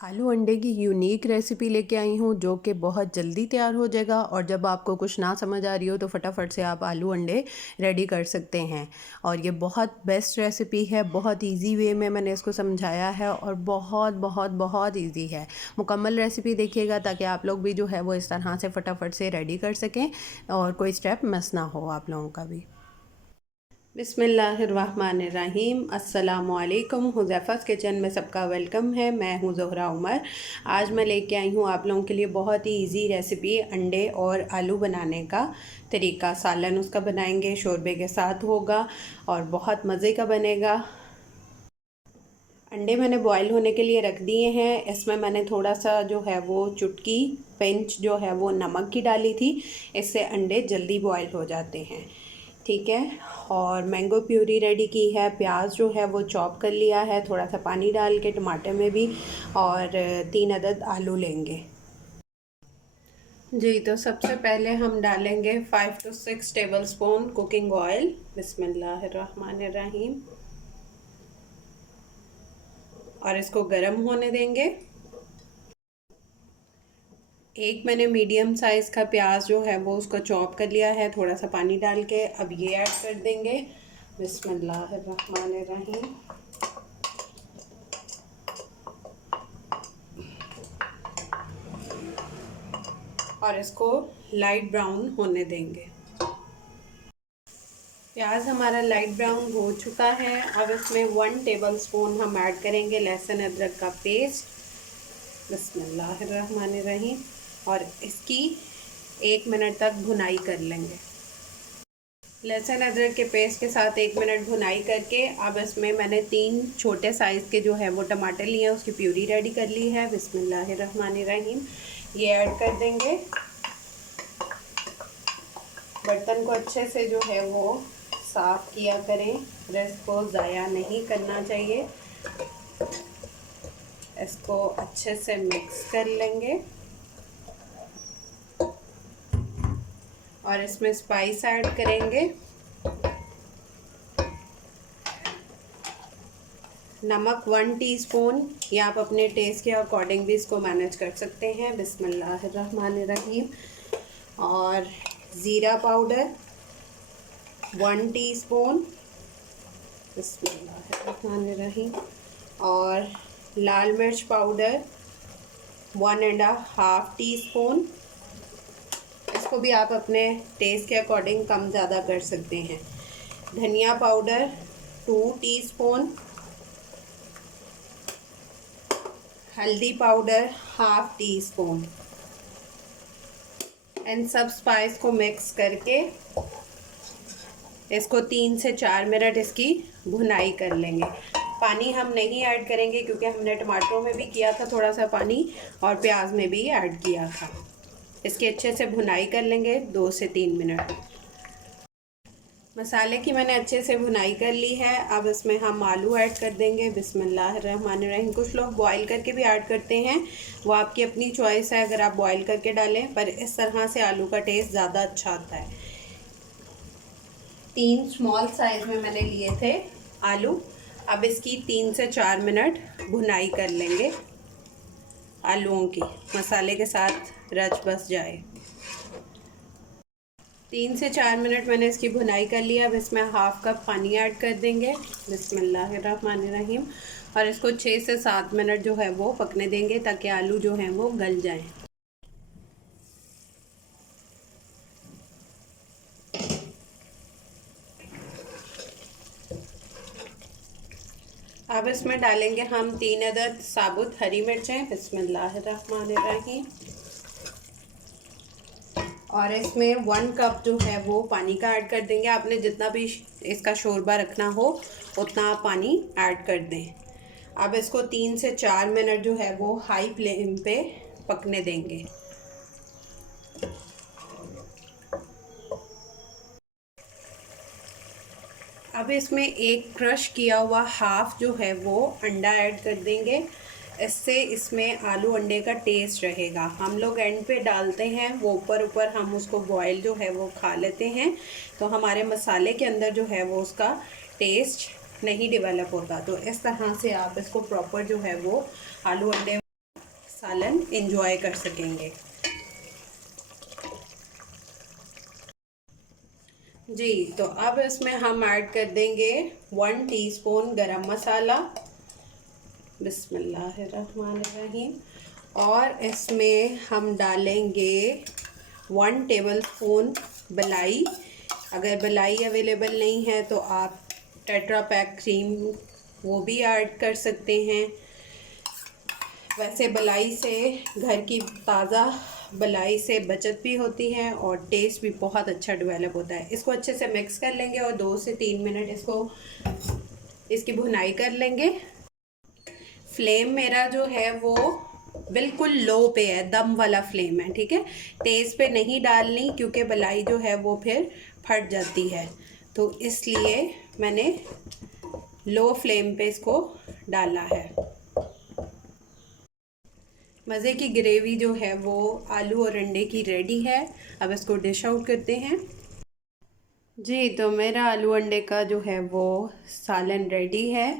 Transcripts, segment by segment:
आलू अंडे की यूनिक रेसिपी लेके आई हूँ जो कि बहुत जल्दी तैयार हो जाएगा। और जब आपको कुछ ना समझ आ रही हो तो फटाफट से आप आलू अंडे रेडी कर सकते हैं। और ये बहुत बेस्ट रेसिपी है, बहुत इजी वे में मैंने इसको समझाया है और बहुत बहुत बहुत इजी है। मुकम्मल रेसिपी देखिएगा ताकि आप लोग भी जो है वो इस तरह से फटाफट से रेडी कर सकें और कोई स्टेप मिस ना हो आप लोगों का भी। बिस्मिल्लाहिर्रहमानिर्रहीम। अस्सलामुअलैकुम। हुज़ैफ़ा's किचन में सबका वेलकम है। मैं हूँ ज़ोहरा उमर। आज मैं लेके आई हूँ आप लोगों के लिए बहुत ही इजी रेसिपी अंडे और आलू बनाने का तरीका। सालन उसका बनाएंगे, शोरबे के साथ होगा और बहुत मज़े का बनेगा। अंडे मैंने बॉईल होने के लिए रख दिए हैं। इसमें मैंने थोड़ा सा जो है वो चुटकी पिंच जो है वो नमक की डाली थी। इससे अंडे जल्दी बॉईल हो जाते हैं। ठीक है। और मैंगो प्यूरी रेडी की है। प्याज जो है वो चॉप कर लिया है, थोड़ा सा पानी डाल के, टमाटर में भी। और 3 अदद आलू लेंगे। जी, तो सबसे पहले हम डालेंगे 5 to 6 table spoon cooking oil. बिस्मिल्लाहिर्रहमानिर्रहीम। और इसको गर्म होने देंगे। एक मैंने मीडियम साइज़ का प्याज जो है वो उसको चॉप कर लिया है, थोड़ा सा पानी डाल के। अब ये ऐड कर देंगे। बिस्मिल्लाहिर्रहमानिर्रहीम। और इसको लाइट ब्राउन होने देंगे। प्याज हमारा लाइट ब्राउन हो चुका है। अब इसमें 1 टेबल स्पून हम ऐड करेंगे लहसुन अदरक का पेस्ट। बिस्मिल्लाहिर्रहमानिर्रहीम। और इसकी 1 मिनट तक भुनाई कर लेंगे। लहसुन अदरक के पेस्ट के साथ 1 मिनट भुनाई करके अब इसमें मैंने 3 छोटे साइज़ के जो है वो टमाटर लिए हैं, उसकी प्यूरी रेडी कर ली है। बिस्मिल्लाहिर्रहमानिर्रहीम। ये ऐड कर देंगे। बर्तन को अच्छे से जो है वो साफ़ किया करें, रस को ज़ाया नहीं करना चाहिए। इसको अच्छे से मिक्स कर लेंगे। और इसमें स्पाइस ऐड करेंगे। नमक 1 टीस्पून, या आप अपने टेस्ट के अकॉर्डिंग भी इसको मैनेज कर सकते हैं। बिस्मिल्लाहिर्रहमानिर्रहीम। और ज़ीरा पाउडर 1 टीस्पून। बिस्मिल्लाहिर्रहमानिर्रहीम। और लाल मिर्च पाउडर 1.5 टीस्पून। इसको भी आप अपने टेस्ट के अकॉर्डिंग कम ज़्यादा कर सकते हैं। धनिया पाउडर 2 टीस्पून। हल्दी पाउडर 1/2 टीस्पून। इन सब स्पाइस को मिक्स करके इसको 3 से 4 मिनट इसकी भुनाई कर लेंगे। पानी हम नहीं ऐड करेंगे क्योंकि हमने टमाटरों में भी किया था थोड़ा सा पानी, और प्याज में भी ऐड किया था। इसकी अच्छे से भुनाई कर लेंगे 2 से 3 मिनट। मसाले की मैंने अच्छे से भुनाई कर ली है। अब इसमें हम आलू ऐड कर देंगे। बिस्मिल्लाहिर्रहमानिर्रहीम। कुछ लोग बॉईल करके भी ऐड करते हैं, वो आपकी अपनी चॉइस है अगर आप बॉईल करके डालें, पर इस तरह से आलू का टेस्ट ज़्यादा अच्छा आता है। 3 स्मॉल साइज़ में मैंने लिए थे आलू। अब इसकी 3 से 4 मिनट भुनाई कर लेंगे आलूओं की, मसाले के साथ रच बस जाए। 3 से 4 मिनट मैंने इसकी भुनाई कर लिया। अब इसमें 1/2 कप पानी ऐड कर देंगे। बिस्मिल्लाहिर्रहमानिर्रहीम। और इसको 6 से 7 मिनट जो है वो पकने देंगे ताकि आलू जो हैं वो गल जाएं। अब इसमें डालेंगे हम 3 अदद साबुत हरी मिर्चें। बिस्मिल्लाहिर्रहमानिर्रहीम। और इसमें 1 कप जो है वो पानी का ऐड कर देंगे। आपने जितना भी इसका शोरबा रखना हो उतना आप पानी ऐड कर दें। अब इसको 3 से 4 मिनट जो है वो हाई फ्लेम पे पकने देंगे। अब इसमें एक क्रश किया हुआ हाफ जो है वो अंडा ऐड कर देंगे। इससे इसमें आलू अंडे का टेस्ट रहेगा। हम लोग एंड पे डालते हैं, वो ऊपर ऊपर हम उसको बॉयल जो है वो खा लेते हैं, तो हमारे मसाले के अंदर जो है वो उसका टेस्ट नहीं डेवलप होता। तो इस तरह से आप इसको प्रॉपर जो है वो आलू अंडे सालन एंजॉय कर सकेंगे। जी, तो अब इसमें हम ऐड कर देंगे 1 टीस्पून गरम मसाला, बिस्मिल्लाहिर्रहमानिर्रहीम। और इसमें हम डालेंगे 1 टेबलस्पून मलाई। अगर मलाई अवेलेबल नहीं है तो आप टेट्रा पैक क्रीम वो भी ऐड कर सकते हैं। वैसे मलाई से, घर की ताज़ा मलाई से बचत भी होती है और टेस्ट भी बहुत अच्छा डेवलप होता है। इसको अच्छे से मिक्स कर लेंगे और 2 से 3 मिनट इसकी भुनाई कर लेंगे। फ्लेम मेरा जो है वो बिल्कुल लो पे है, दम वाला फ्लेम है, ठीक है। तेज़ पे नहीं डालनी क्योंकि मलाई जो है वो फिर फट जाती है, तो इसलिए मैंने लो फ्लेम पे इसको डाला है। मज़े की ग्रेवी जो है वो आलू और अंडे की रेडी है। अब इसको डिश आउट करते हैं। जी, तो मेरा आलू अंडे का जो है वो सालन रेडी है।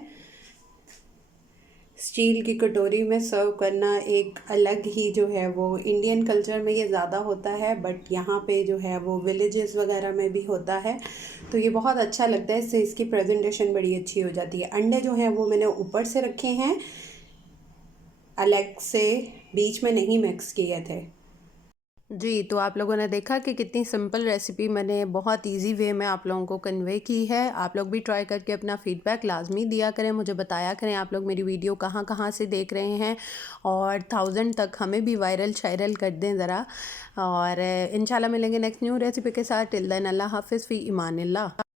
स्टील की कटोरी में सर्व करना एक अलग ही जो है वो, इंडियन कल्चर में ये ज़्यादा होता है, बट यहाँ पे जो है वो विलेजेस वगैरह में भी होता है, तो ये बहुत अच्छा लगता है। इससे इसकी प्रेजेंटेशन बड़ी अच्छी हो जाती है। अंडे जो हैं वो मैंने ऊपर से रखे हैं, अलग से, बीच में नहीं मिक्स किए थे। जी, तो आप लोगों ने देखा कि कितनी सिंपल रेसिपी मैंने बहुत इजी वे में आप लोगों को कन्वे की है। आप लोग भी ट्राई करके अपना फीडबैक लाजमी दिया करें, मुझे बताया करें आप लोग मेरी वीडियो कहाँ कहाँ से देख रहे हैं, और 1000 तक हमें भी वायरल शायरल कर दें ज़रा। और इंशाल्लाह मिलेंगे नेक्स्ट न्यू रेसिपी के साथ। टिल देन अल्लाह हाफ़िज़ फ़ी इमानिल्लाह।